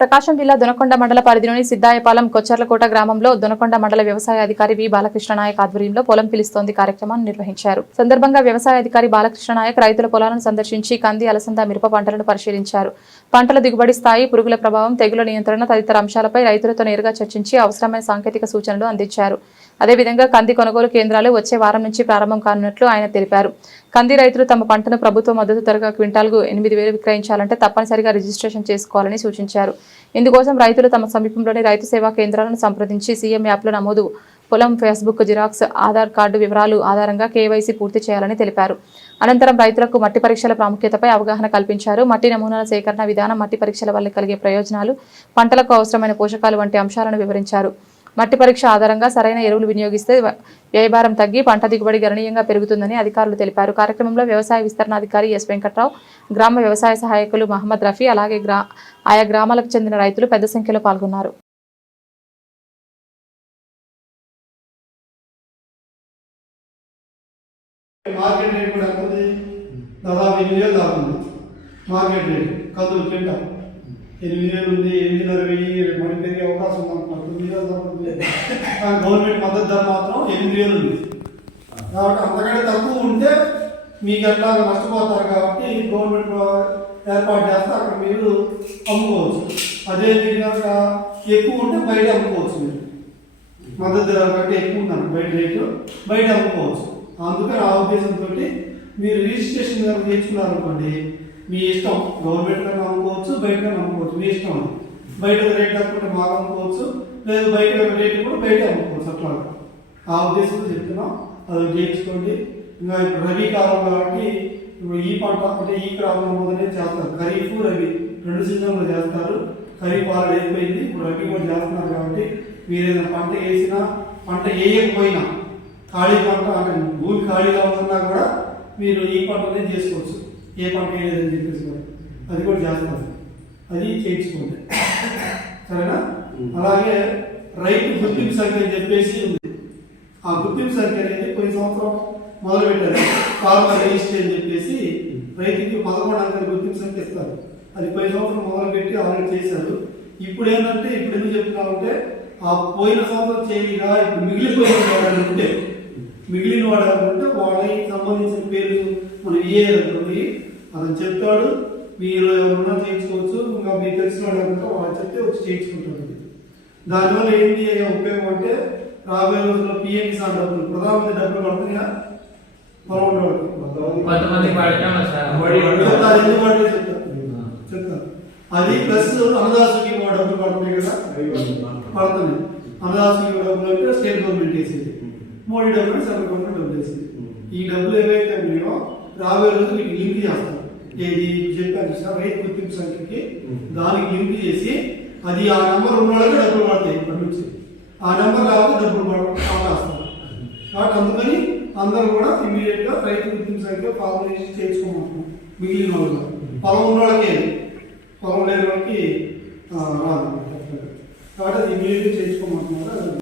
ప్రకాశం జిల్లా దొనకొండ మండల పరిధిలోని సిద్దాయపాలెం కొచ్చర్లకోట గ్రామంలో దొనకొండ మండల వ్యవసాయ అధికారి వి బాలకృష్ణ నాయక్ ఆధ్వర్యంలో పొలం పిలుస్తోంది కార్యక్రమాన్ని నిర్వహించారు. సందర్భంగా వ్యవసాయ అధికారి బాలకృష్ణ నాయక్ రైతుల పొలాలను సందర్శించి కంది, అలసంద, మిరప పంటలను పరిశీలించారు. పంటల దిగుబడి స్థాయి, పురుగుల ప్రభావం, తెగుల నియంత్రణ తదితర అంశాలపై రైతులతో నేరుగా చర్చించి అవసరమైన సాంకేతిక సూచనలు అందించారు. అదేవిధంగా కంది కొనుగోలు కేంద్రాలు వచ్చే వారం నుంచి ప్రారంభం కానున్నట్లు ఆయన తెలిపారు. కంది రైతులు తమ పంటను ప్రభుత్వ మద్దతు ధరగా క్వింటాల్కు 8,000 విక్రయించాలంటే తప్పనిసరిగా రిజిస్ట్రేషన్ చేసుకోవాలని సూచించారు. ఇందుకోసం రైతులు తమ సమీపంలోని రైతు సేవా కేంద్రాలను సంప్రదించి సీఎం యాప్లో నమోదు, పొలం ఫేస్బుక్ జిరాక్స్, ఆధార్ కార్డు వివరాలు ఆధారంగా కేవైసీ పూర్తి చేయాలని తెలిపారు. అనంతరం రైతులకు మట్టి పరీక్షల ప్రాముఖ్యతపై అవగాహన కల్పించారు. మట్టి నమూనాల సేకరణ విధానం, మట్టి పరీక్షల వల్ల కలిగే ప్రయోజనాలు, పంటలకు అవసరమైన పోషకాలు వంటి అంశాలను వివరించారు. మట్టి పరీక్ష ఆధారంగా సరైన ఎరువులు వినియోగిస్తే వ్యయభారం తగ్గి పంట దిగుబడి గణనీయంగా పెరుగుతుందని అధికారులు తెలిపారు. కార్యక్రమంలో వ్యవసాయ విస్తరణాధికారి ఎస్ వెంకట్రావు, గ్రామ వ్యవసాయ సహాయకులు మహమ్మద్ రఫీ, అలాగే ఆయా గ్రామాలకు చెందిన రైతులు పెద్ద సంఖ్యలో పాల్గొన్నారు. మార్కెట్ రేట్ కూడా ఎంతుంది? దాదాపు 8,000 దాకా ఉంది మార్కెట్ రేట్. కందులు కింద 8,000 ఉంది, 8,500 మళ్ళీ పెరిగే అవకాశం ఉందనుకుంటున్నాను. 9,000 దాకా ఉంది. గవర్నమెంట్ మద్దతు ధర మాత్రం 8,000 ఉంది. కాబట్టి అంతకంటే తక్కువ ఉంటే మీకు ఎట్లా నష్టపోతారు. కాబట్టి గవర్నమెంట్ ఏర్పాటు చేస్తే అక్కడ మీరు అమ్ముకోవచ్చు. అదే విధంగా ఎక్కువ ఉంటే బయట అమ్ముకోవచ్చు. మీరు మద్దతు ధర కంటే ఎక్కువ ఉన్నాను బయట రేటు, బయట అమ్ముకోవచ్చు. అందుకని ఆ ఉద్దేశంతో మీరు రిజిస్ట్రేషన్ కనుక చేసుకున్నారనుకోండి, మీ ఇష్టం. గవర్నమెంట్ కన్నా అమ్ముకోవచ్చు, బయట కన్నా అమ్ముకోవచ్చు, మీ ఇష్టం. బయట రేట్ అనుకుంటే బాగా అమ్ముకోవచ్చు, లేదు బయట రేటు కూడా బయట అమ్ముకోవచ్చు. అట్లా ఆ ఉద్దేశంతో చెప్తున్నాం. అది చేయించుకోండి. ఇంకా ఇప్పుడు రబీ కాలం కాబట్టి ఇప్పుడు ఈ పంట అంటే ఈ క్రాప్ మొదలనే చేస్తారు. ఖరీఫ్, రబీ 2 సీజన్లు చేస్తారు. ఖరీఫ్ ఆల్రెడీ అయిపోయింది, ఇప్పుడు రబీ కూడా చేస్తున్నారు. కాబట్టి మీరు ఏదైనా పంట వేసినా, పంట వేయకపోయినా, ఖాళీ పంట అంటే భూమి ఖాళీగా ఉందన్నా కూడా మీరు ఈ పంటనే చేసుకోవచ్చు. ఏ పంట వేయలేదని చెప్పేసి కూడా అది కూడా చేస్తారు. అది చేయించుకోండి, సరేనా? అలాగే రైతు గుర్తింపు సంఖ్య అని చెప్పేసి ఉంది. ఆ గుర్తింపు సంఖ్య అనేది కొన్ని సంవత్సరం మొదలు పెట్టారు. ఫార్మర్ రిజిస్టర్ అని చెప్పేసి రైతుకి 11 అంకెల గుర్తింపు సంఖ్య ఇస్తారు. అది కొన్ని సంవత్సరం మొదలు పెట్టి ఆల్రెడీ చేశారు. ఇప్పుడు ఏంటంటే, ఇప్పుడు ఎందుకు చెప్తున్నామంటే, ఆ పోయిన సంవత్సరం చేయగా ఇప్పుడు మిగిలిపోయిన వాడు ఉంటే, మిగిలిన వాడు అనుకుంటే వాళ్ళకి సంబంధించిన పేర్లు మనం ఇయ్యాలనుకోండి, అతను చెప్తాడు. మీరు ఎవరైనా చేయించుకోవచ్చు. ఇంకా మీకు తెలిసిన వాడు అనుకుంటే వాళ్ళు చెప్తే వచ్చి చేయించుకుంటారు. దానివల్ల ఏంటి ఉపయోగం అంటే, రాబోయే రోజుల్లో పిఎం కిసాన్ డబ్బులు, ప్రధానమంత్రి డబ్బులు పడుతున్నాయా? పొలం చెప్తారు. అది ప్లస్ అన్నదాసుకి డబ్బులు పడుతున్నాయి కదా, పడుతున్నాయి. అన్నదాసుకి డబ్బులు అంటే స్టేట్ గవర్నమెంట్ వేసేది, మోడీ డబ్బులు సెంట్రల్ గవర్నమెంట్ డబ్బులు వేసేది. ఈ డబ్బులు ఏవైతే ఉన్నాయో రాబోయే రోజు మీకు లింక్ చేస్తారు. ఏది చెప్పాను సార్, రైతు గుర్తింపు సంఖ్యకి దానికి లింక్ చేసి, అది ఆ నెంబర్ ఉన్న వాళ్ళకి డబ్బులు పడతాయి. ఇప్పటి నుంచి ఆ నెంబర్ కాబట్టి డబ్బులు పడేస్తారు. కాబట్టి అందుకని అందరూ కూడా ఇమీడియట్ గా రైతు గుర్తింపు సంఖ్య ఫార్మేషన్ చేసుకోమంటున్నాం. మిగిలిన వాళ్ళు పొలం ఉన్న వాళ్ళకి, పొలం లేని వాళ్ళకి రాదు. కాబట్టి అది ఇమీడియట్ గా చేసుకోమంటున్నారు.